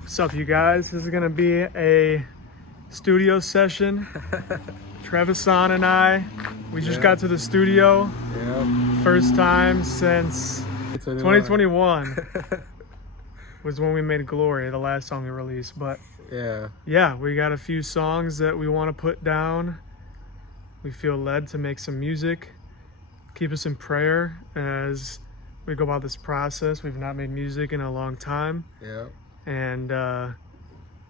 What's up, you guys? This is gonna be a studio session. Trevisan and I, we just got to the studio. First time since 2021 was when we made Glory, the last song we released. But yeah, we got a few songs that we want to put down. We feel led to make some music. Keep us in prayer as we go about this process. We've not made music in a long time. And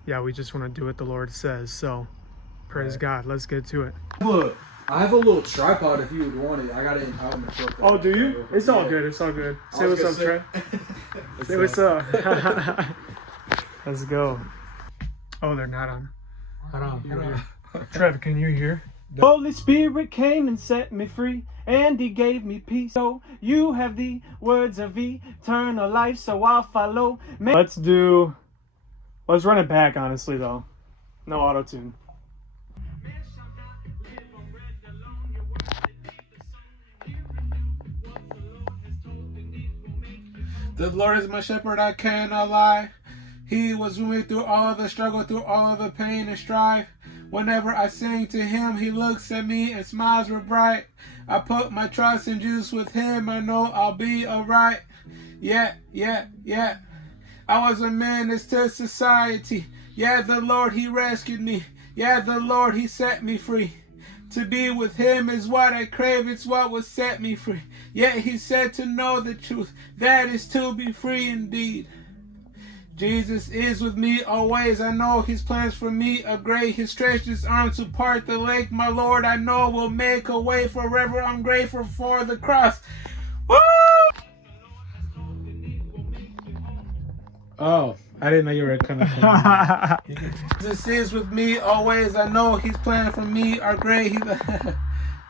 yeah, we just want to do what the Lord says. So praise God. Let's get to it. I have a little tripod if you would want it. I got it out in the truck. Oh, do you? It's all good. It's all good. Say what's up, Trev. Say what's up. Let's go. Oh, they're not on. Hold on. Trev, can you hear? Holy Spirit came and set me free, and He gave me peace. So you have the words of eternal life, so I'll follow. Let's run it back, honestly, though. No auto-tune. The Lord is my shepherd, I cannot lie. He was with me through all the struggle, through all of the pain and strife. Whenever I sing to Him, He looks at me and smiles real bright. I put my trust in Jesus. With Him, I know I'll be alright. Yeah. I was a menace to society. Yeah, the Lord, He rescued me. Yeah, the Lord, He set me free. To be with Him is what I crave, it's what will set me free. Yet He said to know the truth, that is to be free indeed. Jesus is with me always, I know His plans for me are great. He stretched His arms to part the lake, my Lord I know will make a way forever. I'm grateful for the cross. Woo! Oh, I didn't know you were coming. Jesus is with me always, I know His plans for me are great. Alright,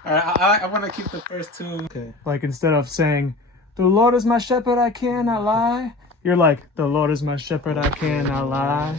I want to keep the first two. Okay. Like, instead of saying, the Lord is my shepherd, I cannot lie, you're like, the Lord is my shepherd, I cannot lie.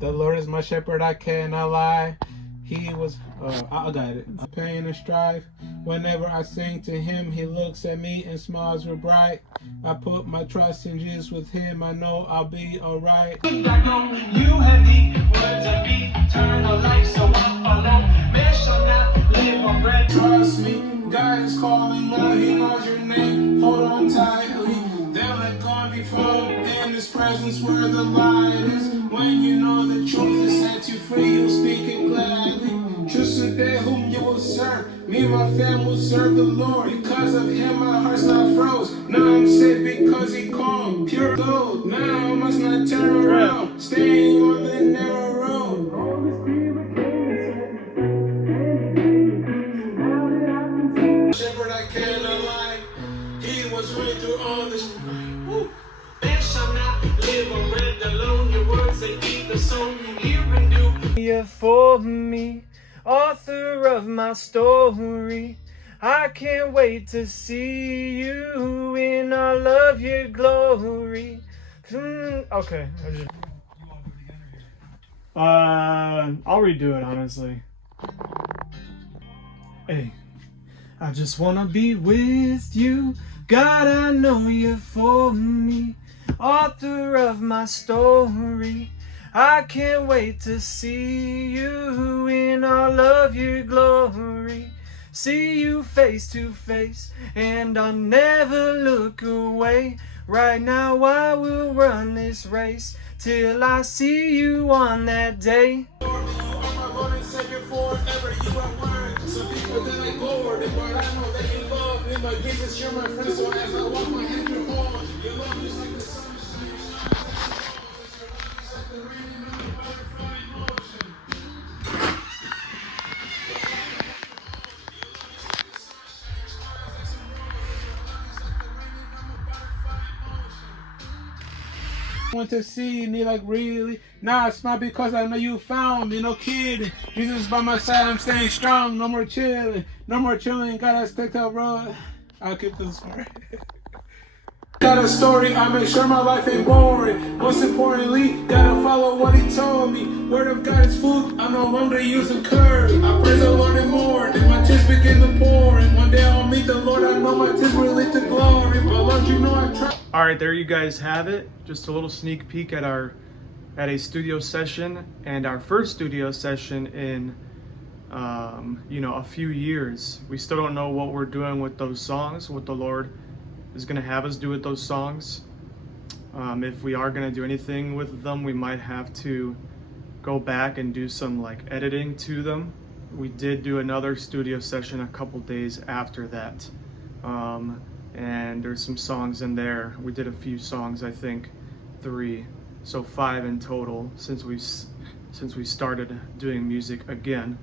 The Lord is my shepherd, I cannot lie. He was, I got it. Pain and strife. Whenever I sing to Him, He looks at me and smiles real bright. I put my trust in Jesus. With Him, I know I'll be alright. You have the words of eternal life, so I'll follow. Man shall not live on bread. Trust me, God is calling out. He knows your name. Hold on tightly. They'll let God be found in His presence where the light is. When you know the truth has set you free, you'll speak it gladly. Trust in that whom you will serve. Me and my family will serve the Lord. Because of Him, my heart's not froze. Now I'm safe because He called. Pure gold. Now I must not turn around. Staying on the narrow road. Shepherd, I cannot lie. He was with through all this. Woo. Man shall not live on bread alone. Your words they feed the soul. Hear and do. You're for me, author of my story. I can't wait to see you in all of your glory. Okay. I'll redo it, honestly. Hey. I just wanna be with you. God, I know you're for me, author of my story. I can't wait to see you in all of your glory. See you face to face, and I'll never look away. Right now I will run this race till I see you on that day. Lord, you are my Lord and Savior forever. You are word. Some people that like Lord, but I know that you love me. But Jesus, you're my friend. So as I walk my hand, you're on. Your love is like the sun. Want to see me like really? Nah, it's not because I know you found me, no kidding. Jesus is by my side, I'm staying strong. No more chilling, gotta stick to a road. I'll keep this for Got a story, I make sure my life ain't boring. Most importantly, gotta follow what he told me. Word of God is food, I'm no longer using curry. I praise the Lord and more, then my tears begin to pour. And one day I'll meet the Lord, I know my tears will lead to glory. But Lord, you know I try. All right, there you guys have it. Just a little sneak peek at a studio session, and our first studio session in a few years. We still don't know what we're doing with those songs, what the Lord is going to have us do with those songs. If we are going to do anything with them, we might have to go back and do some like editing to them. We did do another studio session a couple days after that, and there's some songs in there. We did a few songs, I think 3, so 5 in total since we started doing music again,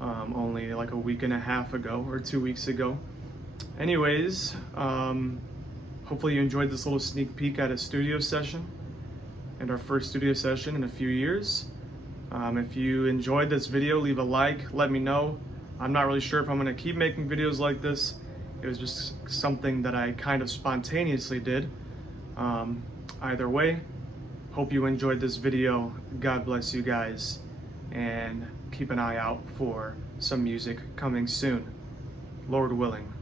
only like a week and a half ago or 2 weeks ago. Anyways, hopefully you enjoyed this little sneak peek at a studio session and our first studio session in a few years. If you enjoyed this video, leave a like, let me know. I'm not really sure if I'm going to keep making videos like this. It was just something that I kind of spontaneously did. Either way, hope you enjoyed this video. God bless you guys, and keep an eye out for some music coming soon, Lord willing.